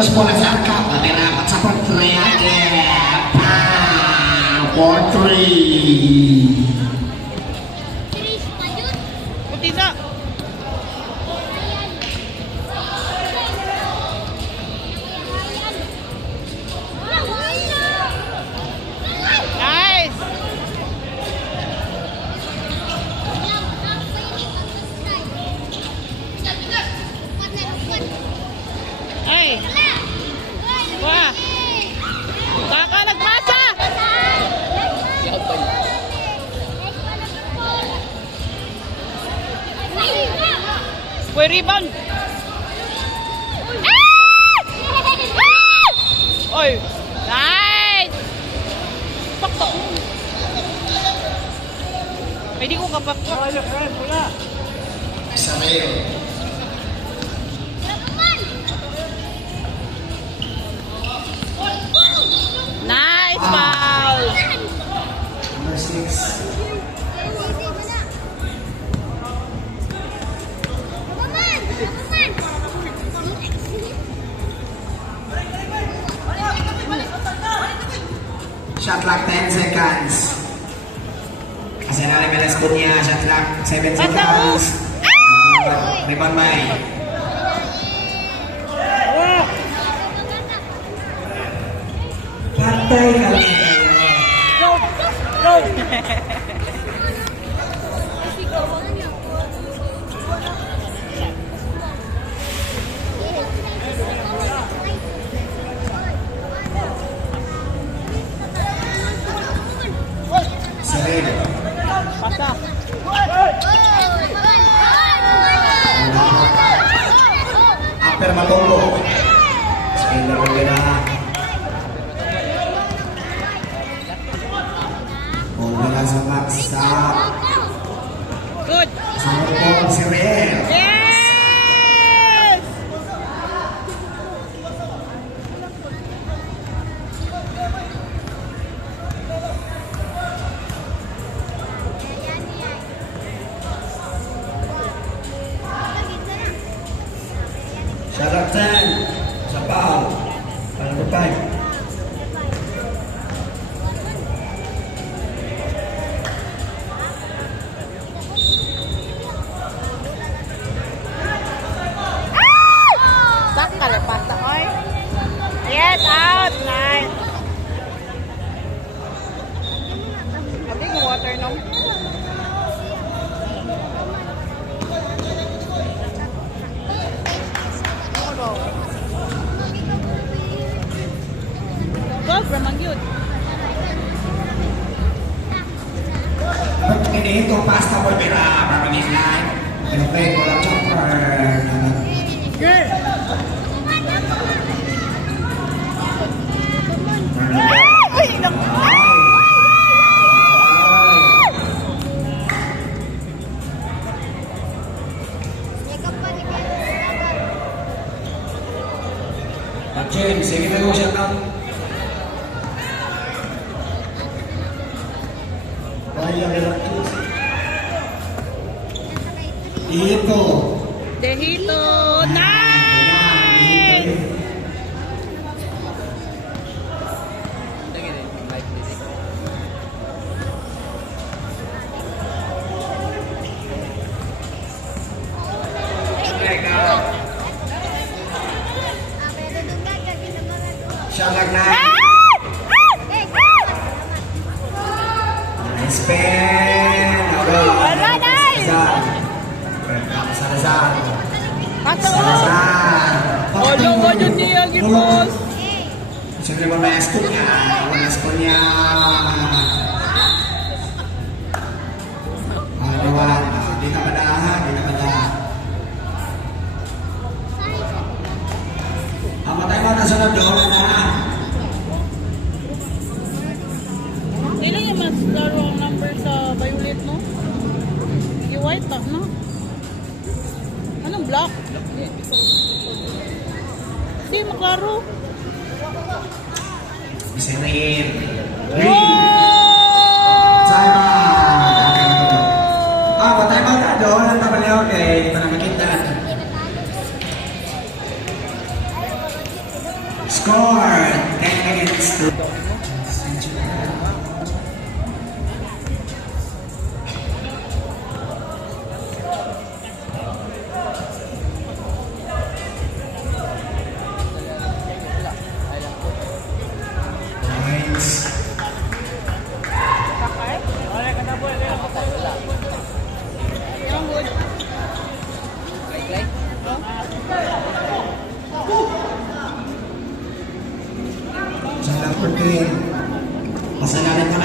Terus bola sarka, pakai rapat seperti aja. For three. Putina. Nice. Ay. Wah. Kakak nagmasa. Boy, rebound. Oy. Nice. Pakto. Pwede ko kapakto. Isabel. Nice foul. Number 6. Shot clock 10 seconds. Kasi nalimelas po niya. Shot clock 7 seconds. Rebound by. Patay kami. Go. Go. Saril. Pasa. Upper Matombo. Spender ko na. Bola sa backstop. Good. Sumupong si Riel. Yes. Shot clock 10. Sa foul. Number 5. Sakal pasa oy. Yes, out. Nice. Abi ko water no. Golf raman gyud. Ini itu pasta boy pera pamilihan. Pero play ko lang chopper. Ay, naku. James, sige na mo shout out. Bayang Electus. Ito. Dehito. Nice. Shot clock 9. Nice pen. Wala, nice. Salazar. Pato. Salazar. Olo, wala niya gipos. Siyempre mo may school niya. Wala school niya. Nawan. Di na madahan. Di na madahan. Matay mo na sunod doon na. Ilan yung mas laro ang number sa violet, no? Yung white top, no? Anong black? Hindi, maklaro. Bisa rin. Wow! Sama. Matay mo na doon. Ang tabali okay. Para makita.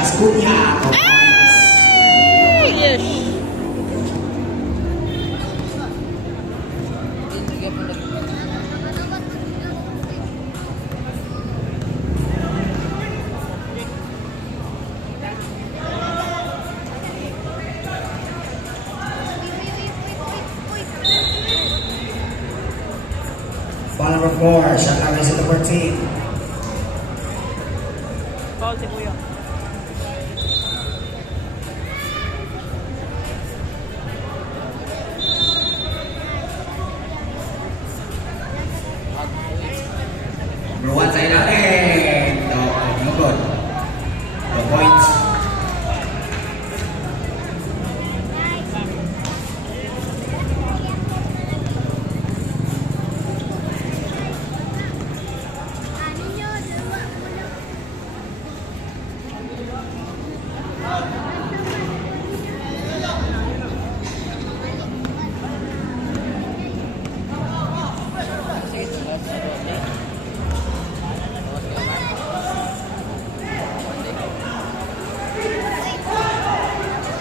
Escutia. 2 points. Yes. Ball number 4, shot clock is at the 14. Foul si Kuya. Number 1 sa ilalim. No good. 2 points.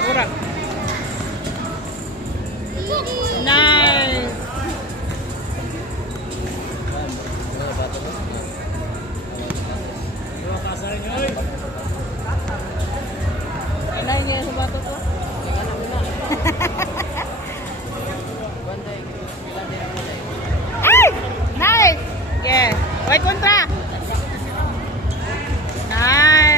Kurang. Nice. Anay niya sa bato ko. Ay! Nice! Yeah. White kontra. Nice.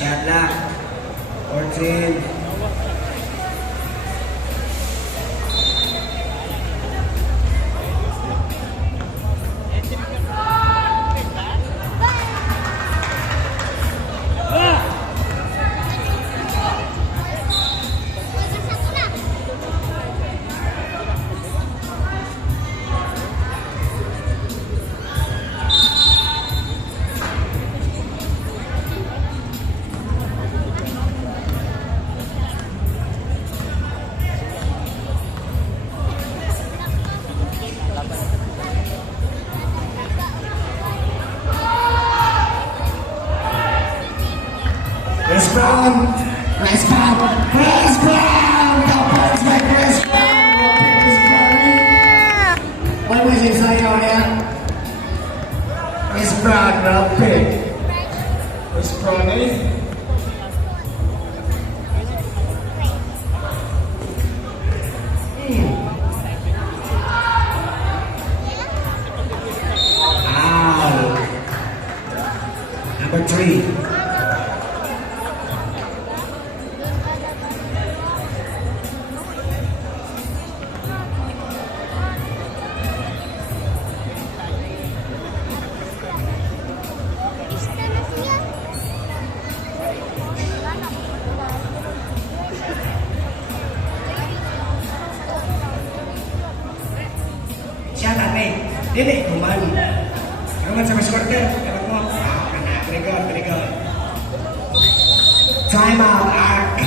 Shot clock. 14. Chris Brown! Chris Brown! Chris Brown! The points by Chris Brown! Chris Brown! What was it sa'yo niya? Chris Brown, rapid. Chris Brown eh? Ow! Number 3. Siya tani. Dili, kuman. Kuman sa maskorter. Kapag mo. Very good, very good. Time out, Ark.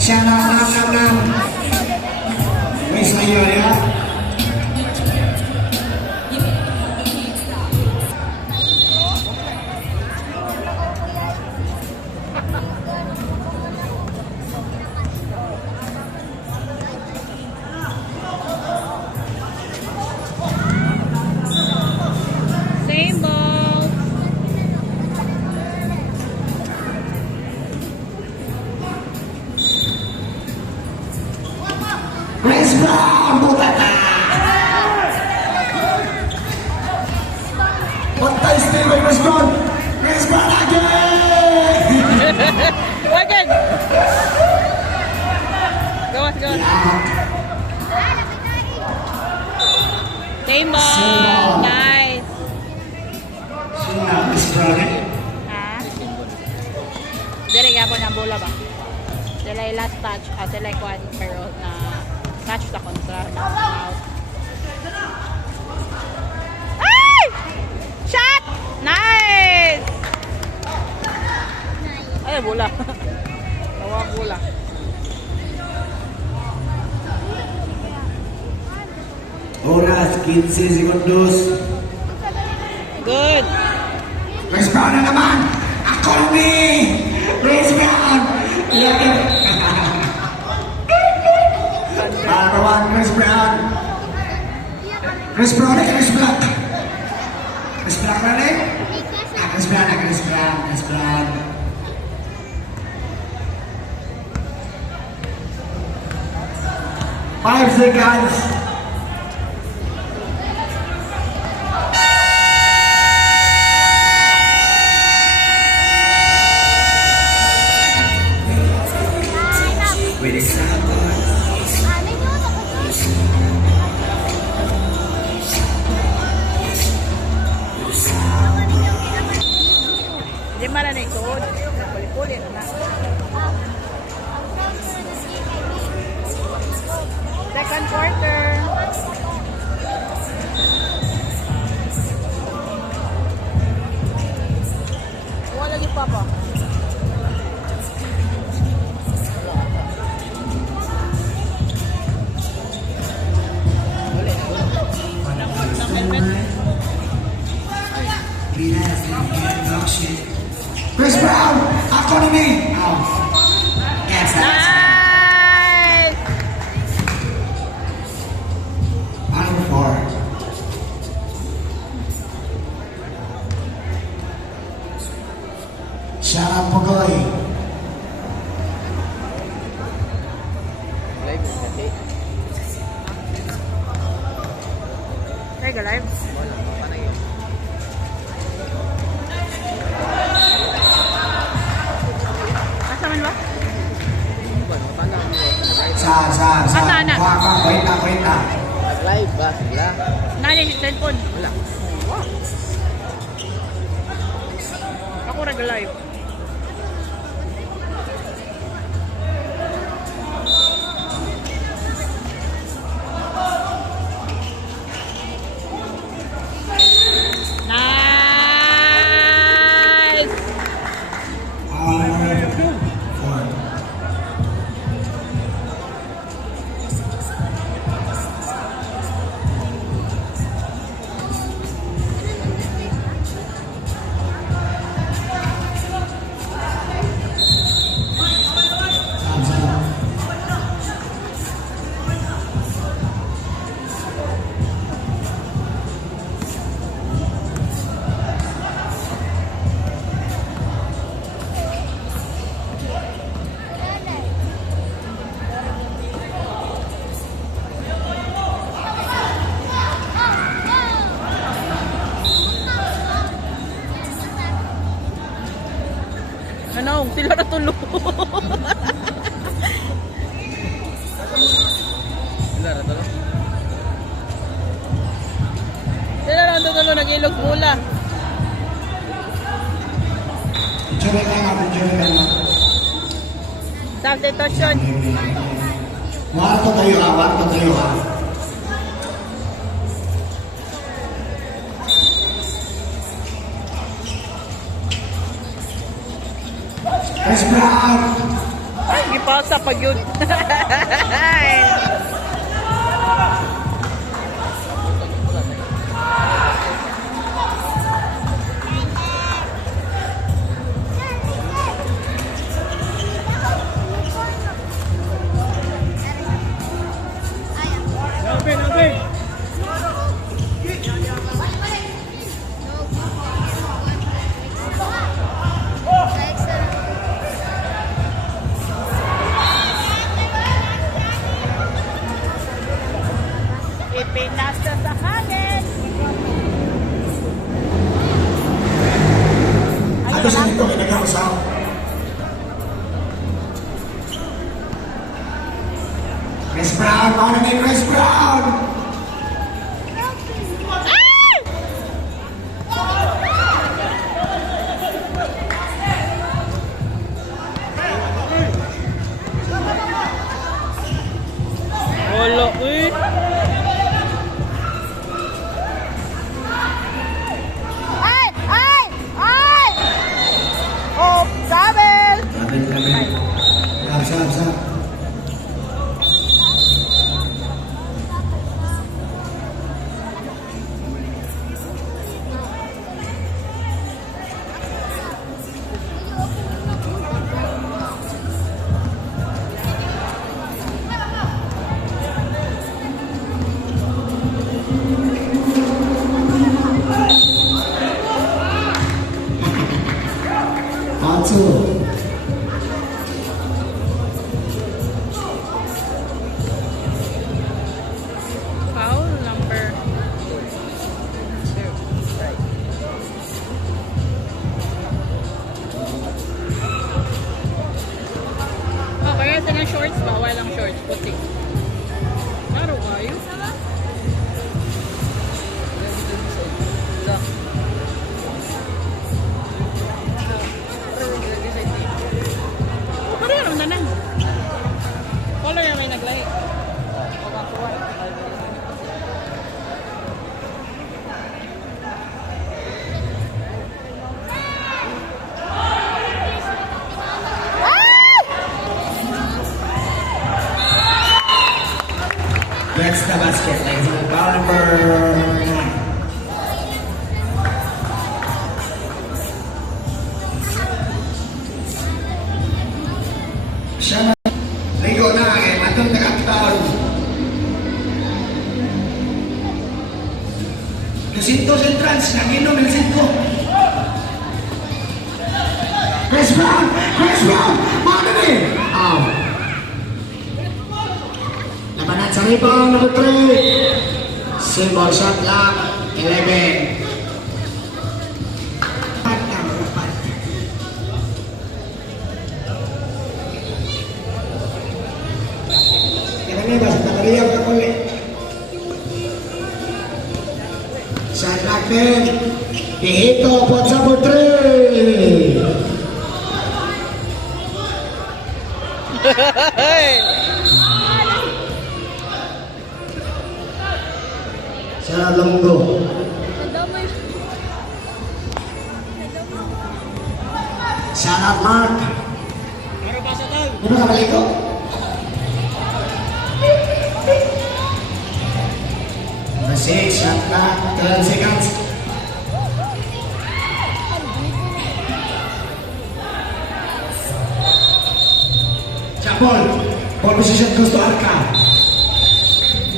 Siya na, nam. May sa'yo, ya. Same ball. Chris Brown, buta ka! Pantay still by Chris Brown! Chris Brown again! Again. Go on, go on. Same ball. Same ball. Nice. Sino Chris Brown eh? Ha? Dire ka po ng bola ba? Dire Say last touch. Say like one pero na touch sa kontra. Out. Ay! Shot! Nice! Ay, bola. Tawag bola. Oras, 15 segundos. Good. Chris Brown na naman! Ako ni! Chris Brown! Number one, Chris Brown. Chris Brown na Chris Black. Chris Black na rin? Chris Brown na Chris Brown. Chris Brown. Five seconds. Di mana na ikod. Puli-puli na. Second quarter. Wala lagi pa pa. Chris Brown, ako na ni. Oh. Yes, Nice! Final four. Sarah Pogoy. Kaya ka live? Asa man ba? Sa. Asa na? Kwenta. Live ba sila? Nani si cellphone? Wala. Wow. Ako nag-live. Nice! Four. Ano? Sila natulog. Sila na to? Sila natulog. Nag-ilog mula. Enjoy lang. Substitution. Waktu tayo ha. Chris Brown. Ay, gipasa pag yun. Ipinasa sa hangin. Ano sa dito kinagkausap? Chris Brown, paano ni Chris Brown? Wala, uy. Ay! Ay! Ay! Oh, travel! Kapit. Sab. Two. Foul number. Oh, kaya ito ng shorts ba? Walang shorts. Puti. Klaro kayo. Pareho naman na. Color na may naglahi. That's the basket, ladies and gentlemen. Number 9. Siya na. Ligo na kay matong nakaktaon. Lucinto Centrals, naginom ng Lucinto. Chris Brown! Mana ni? Labanan sa rebound, number 3. Symbol shot lang, 11. Kaya basta nakariyaw ka ulit. Shot natin. Dito po sa number 3. Sa Longgo. Shout Mark. Ano ka balik ko? Number 6, shot clock, 12 seconds. Ball position goes to Arca.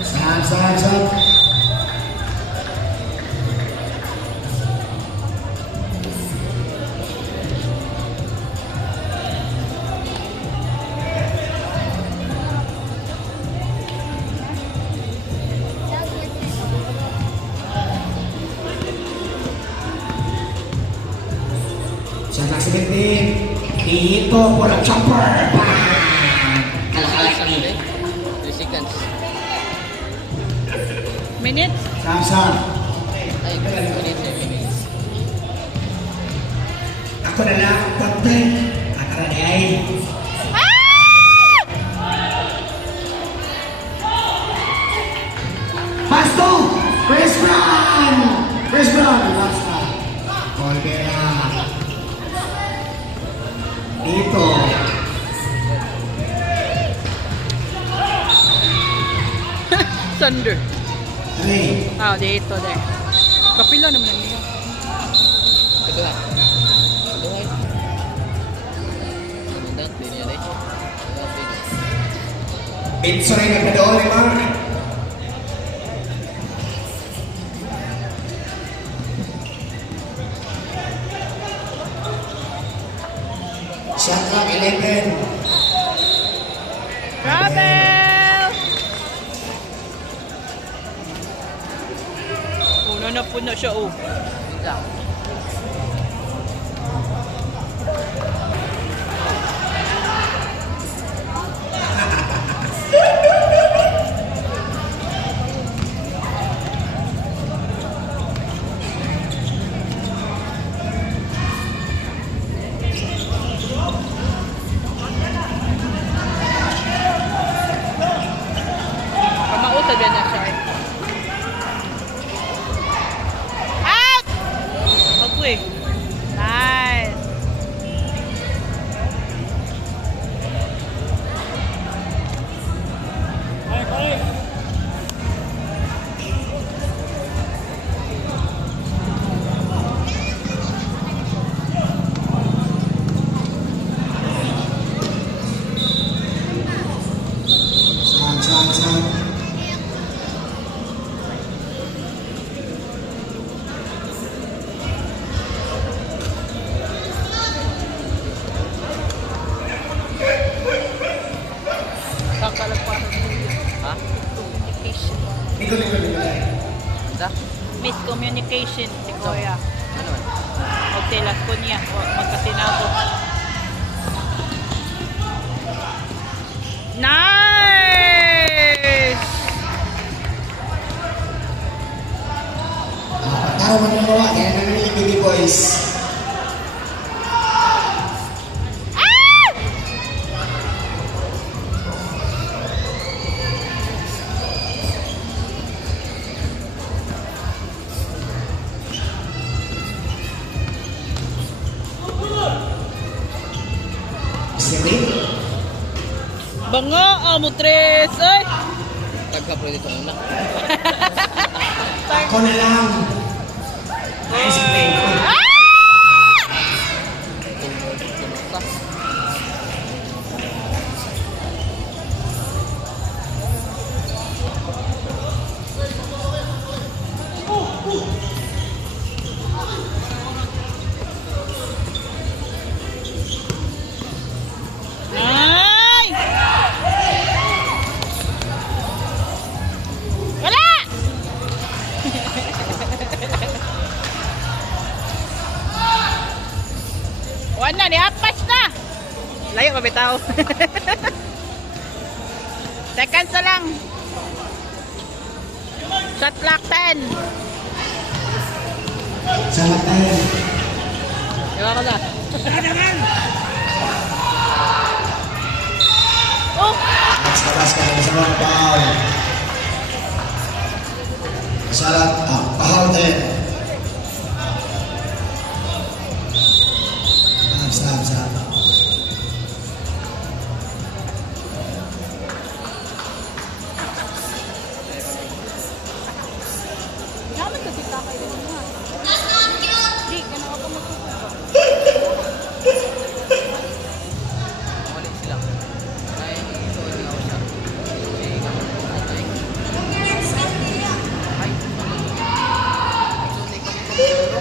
Sab. Shot clock 17. Dito walang jumper. Kalakalas ang muli. 3 seconds. Minutes? Sab. Ay, minutes. Ako na lang, konti. Akara ni ay. Pasto! Chris Brown! Basta. Olvera. Dito. Thunder. Hey. Ah, dito, there. Kapila naman ang ito. Ito lang. Ito ay. Ano na? Hindi niya rin. Pinso rin ang doon ni Mark. Shot clock 11. Travel! Una na po na siya, oh. Wait lang. dyan na siya. Out! Okay. Nice. Saan. Kakalagpasan mo yun. Ha? Communication. Likod. Isa? Miscommunication si Kuya. Ano man? O telas ko niya. O magkasinabo. Nice! Tao mo nagawa, kaya nangyayari baby boys. Ah! Sige. Bango! Amo tres! Ay! Tagka-pro dito muna. Ako na lang. Nice play. Ah! Tumasa. Ay! Wala! Wala, nihapas na! Layo pa bitaw. Seconds na lang. Shot clock 10. Salat tayo. Iwa ka na. Oh! Labas ka ng salat foul. Salat, foul din. Stop. Yaman kasi takay din mo. Di, ganawa ka magsusunod. Ulit sila. Ay, ito hindi ako siya. Sige ka. Ay. Ay. Sunday kami siguro.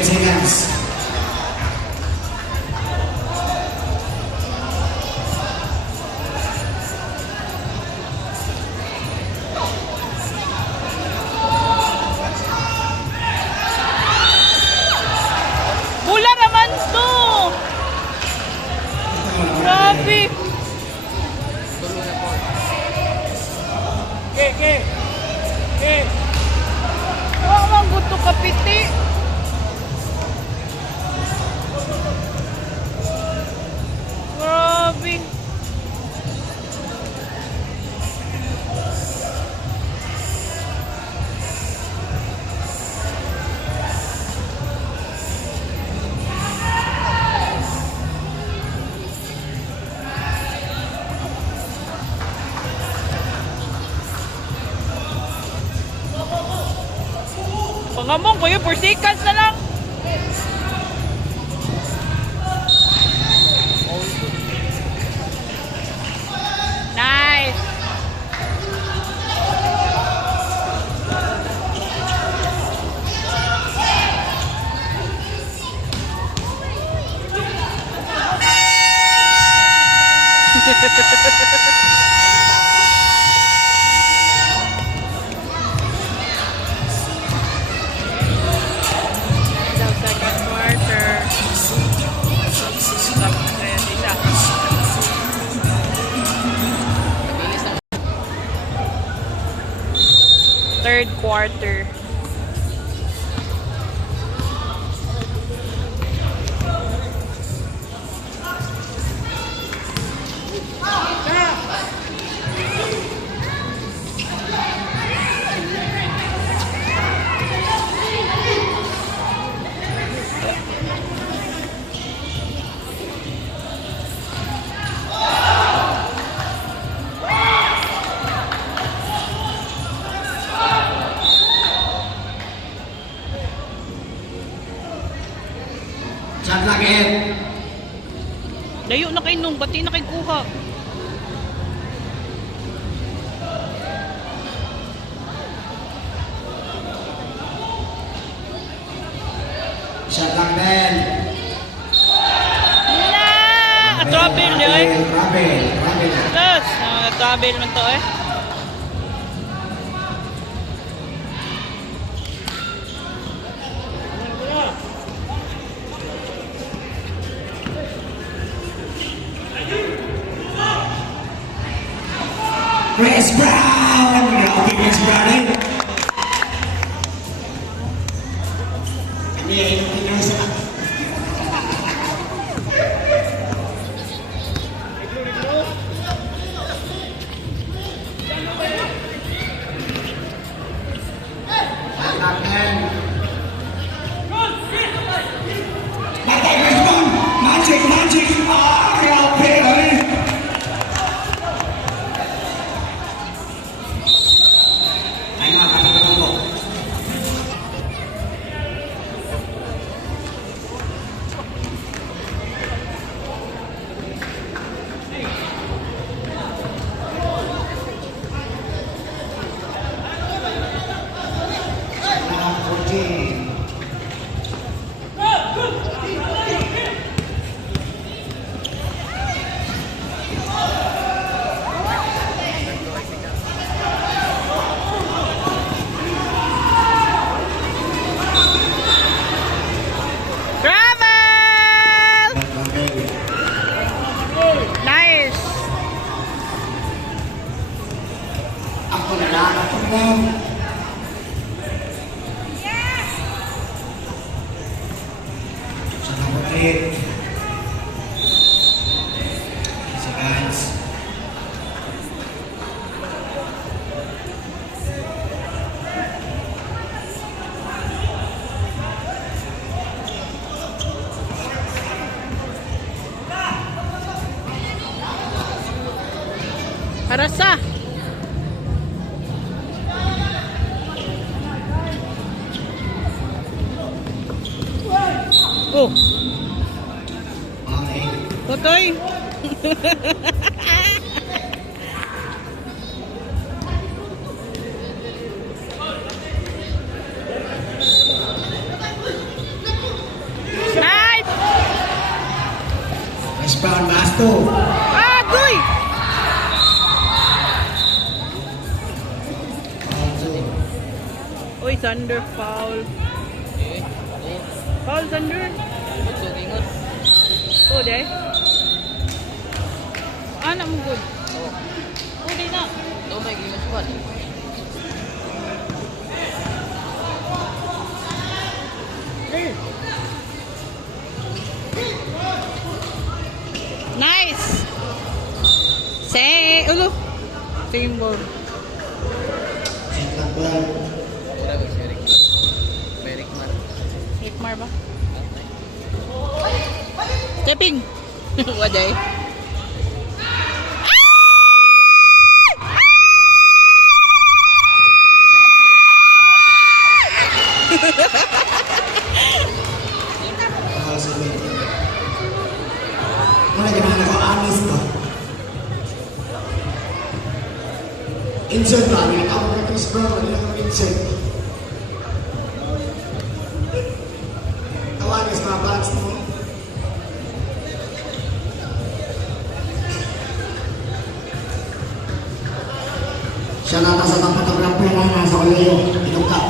Seconds. Bula naman to! Grabe! Tuloy na po. Wawang gusto kapiti! Grabe! Pangamong ko yun, 4 seconds na lang! Nice! quarter. Shot clock in. Layo na kay nung, bati na kay kuha. Shot clock then. Na! Trouble yun. Trouble. Plus, trouble man to eh. Chris Brown! Okay, Chris Brown in. Kami ay tinasa. Batay Chris Brown! Magic! Grabe! Nice! Ako na lang. Sa kapatid. Seconds. Harasa! Oh! Okay. Totoy! Nice! Chris Brown, Masto. Agoy! Uy, Thunder foul. Eh, Foul, Thunder. ingot. Oh, day. Anak mo good. Oh, Oh, di na. ito may gingat squad. Nice! Ulo. Same ball. Shot clock lang. Wala ba si Eric? Eric Man. Rickmar ba? Stepping! Waday. Ako sa may. Wala ganahan ako, honest ba? Insert ba? Ako na Chris Brown, wala lang insert. Tawagas mga bats mo. Siya na nasa ng photographer na nasa Oleo. Inom ka.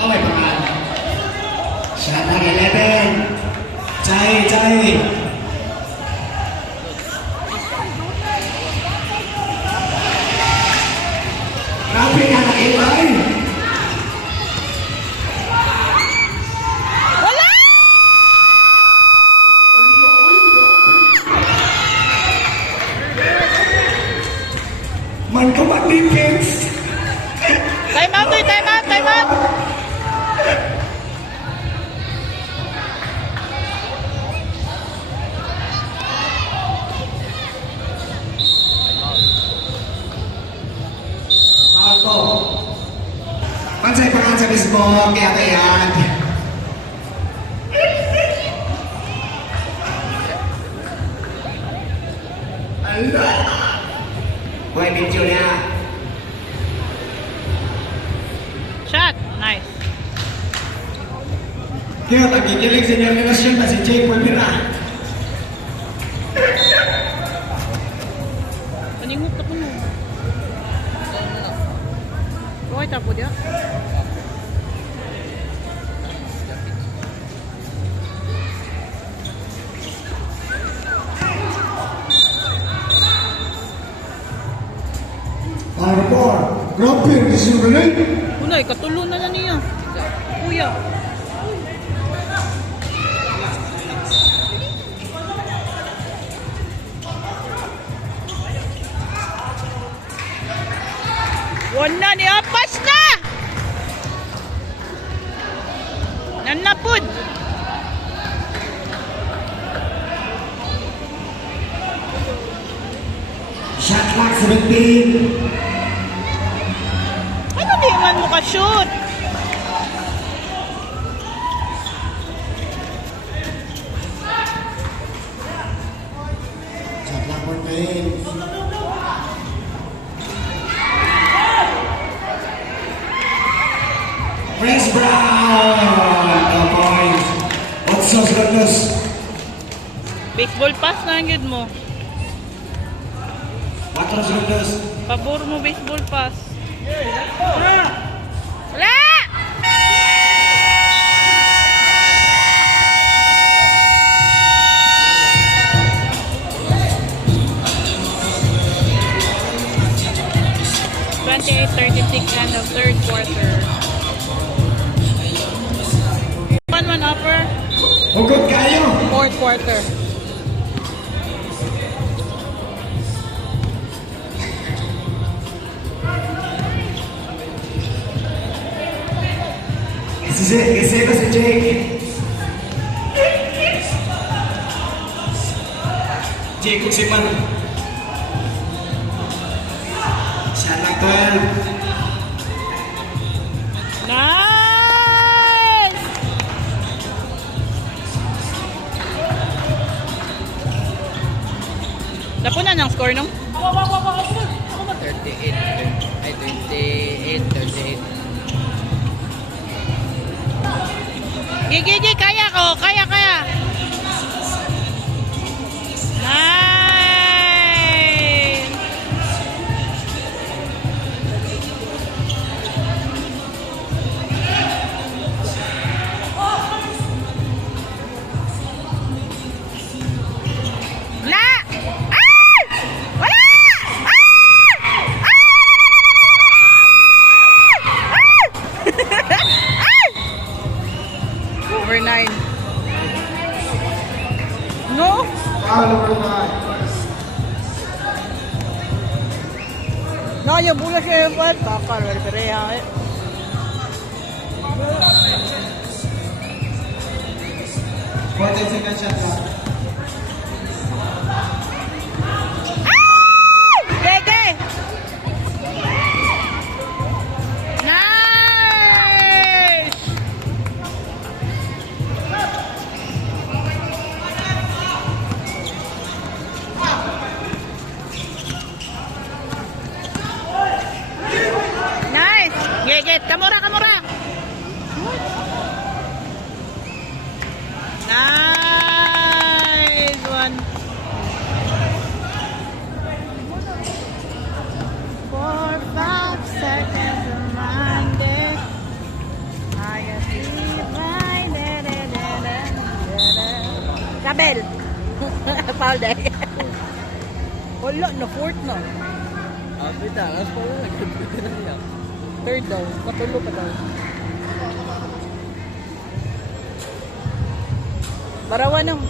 Oh my God. Shot ng 11. Chay. Grabe nga nakitay! Wala! Man ka man defense! Time out, eh, time out, time out! Ako. Pansay pa nga sa Facebook, kaya yan. Ala! Boy, video niya. Shot! Nice. Kaya nagigilig sa inyong relasyon na si Jake Polvira. Paningot ako mo. Okay, tapo dia. Para po, grabe yung decision ko rin. Unay, katulo na niya. Kuya. Wala ni apas na! Nanapod! Shot clock 17. Ano di man mo ka-shoot? Shot clock 14. Chris Brown! 2 points. 8 segundos. Baseball pass na ang yun mo. 4 segundos. Pabor mo baseball pass. Wala! End of third quarter. 1-1 upper. Hugot kayo! Fourth quarter. Kasi ba si Jake? Jake Kusiman. Siya na 12. Nice! Napunan ang score nung? 38, ay 28, 38. Gigi, kaya ko. Kaya. Nice! La! Ay! Wala! Over 9. No? Over 9. No, yung bola siya yung bal. Kakal, wala eh. Second shot clock. Gege! Nice! Nice! Gege, kamura! Nice one. 4, 5 seconds reminded. I got reminded. Kabel. Foul day. Wala na, fourth na. Abit na, alas pa lang, nagkabit na niya. Third daw. Katulo pa daw. Barawan ng.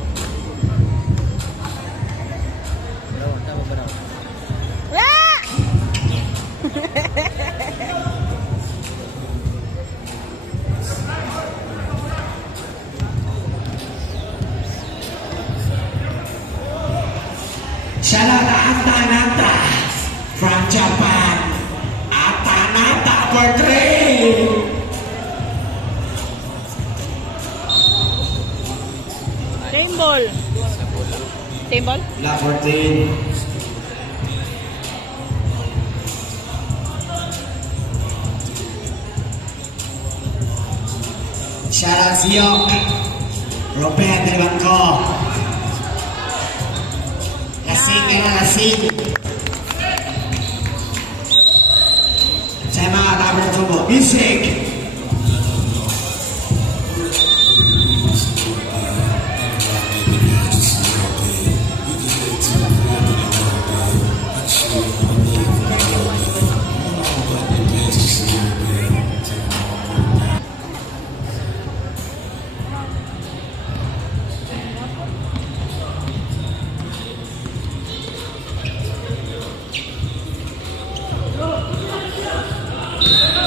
Barawan, tama barawan. Ah! Shalata Atanata from Japan. Atanata for 3. Same ball. Same ball? La 14. Shout out Siok. Robert del Banco. Lasing ka na lasing. Sa mga number 2 mo. Music.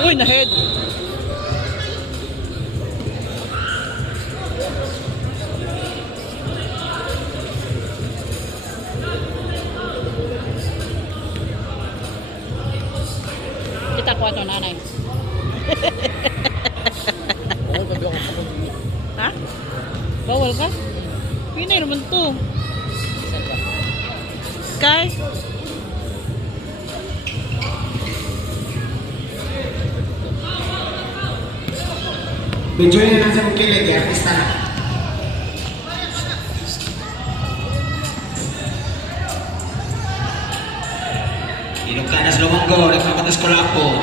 Uy, na-head. Kita ko ito, nanay. Bawal pa ako. Ha? Bawal ka? Pinay naman to. Saan ba? Sky? Enjoy na lang sa mong kilig, artista na. Iloctanas Lumonggo, nagpapatas ko lang po.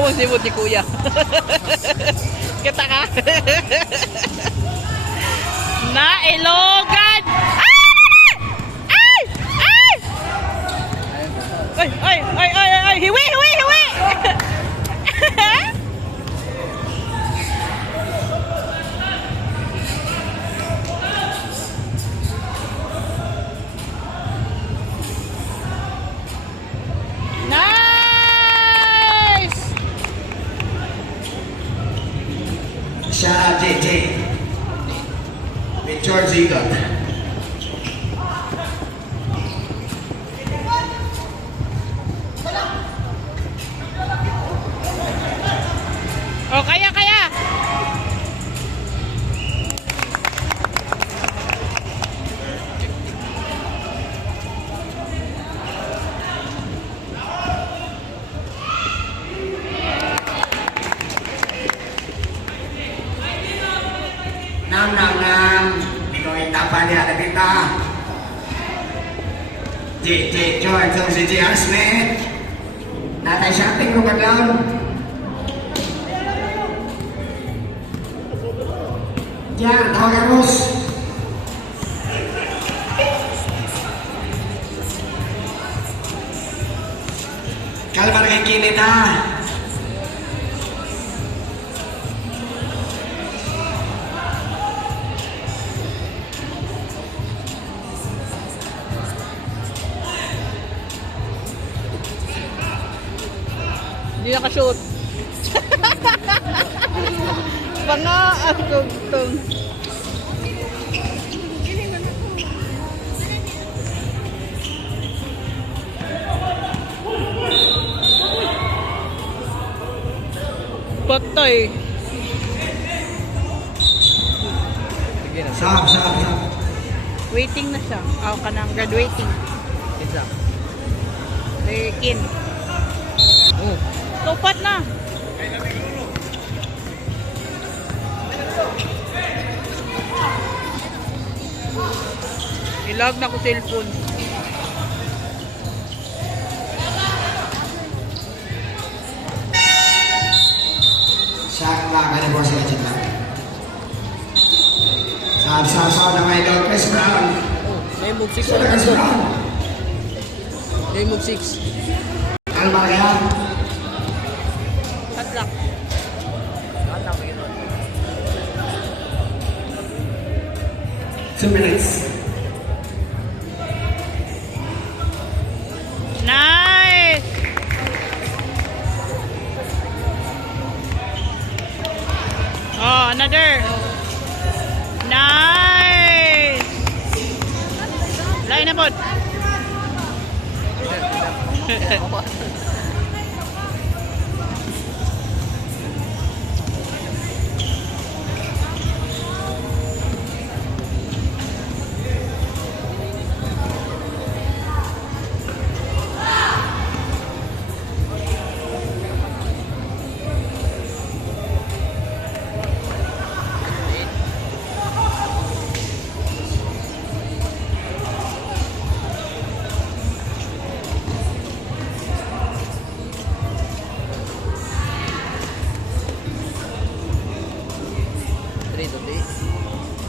Huwag simot ni kuya. Kita ka? Na Ilogan! Ay! Ay! Ay! Ay! Ay! Ay! Ay! Ay! Hiwi! Hiwi! Hiwi! Nice! Shout out JJ. With George Eagle. Oh, kaya, kaya! Nam. Ikaw yung tapan niya, nakita. JJ George, ang si JR Smith. Natay shopping ko lang. Diyan, tawag ka Rose. Kalma na kay Kinit ha. Hindi nakashoot. Panga ang tugtong. Patay. Sige na. Sab. Waiting na siya. Ako ka nang graduating. Isa. Kin. Oh. Tupat na. Ilag na ko cellphone. kanya po sila dyan. Saab ng idol, Chris Brown. Oh, may move 6 So, Chris Brown. May move 6. Kalmar kaya? Padlock. Padlock pa gano'n. 2 minutes. Nice! Oh, another. Nice! Lain na po.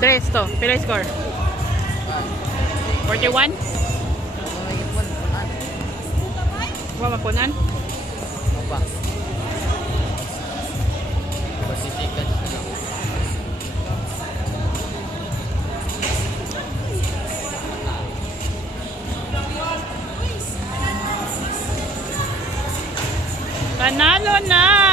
Tres to. Pila yung score? 41? Wa mapunan? Ano ba? 40 seconds na lang. Panalo na!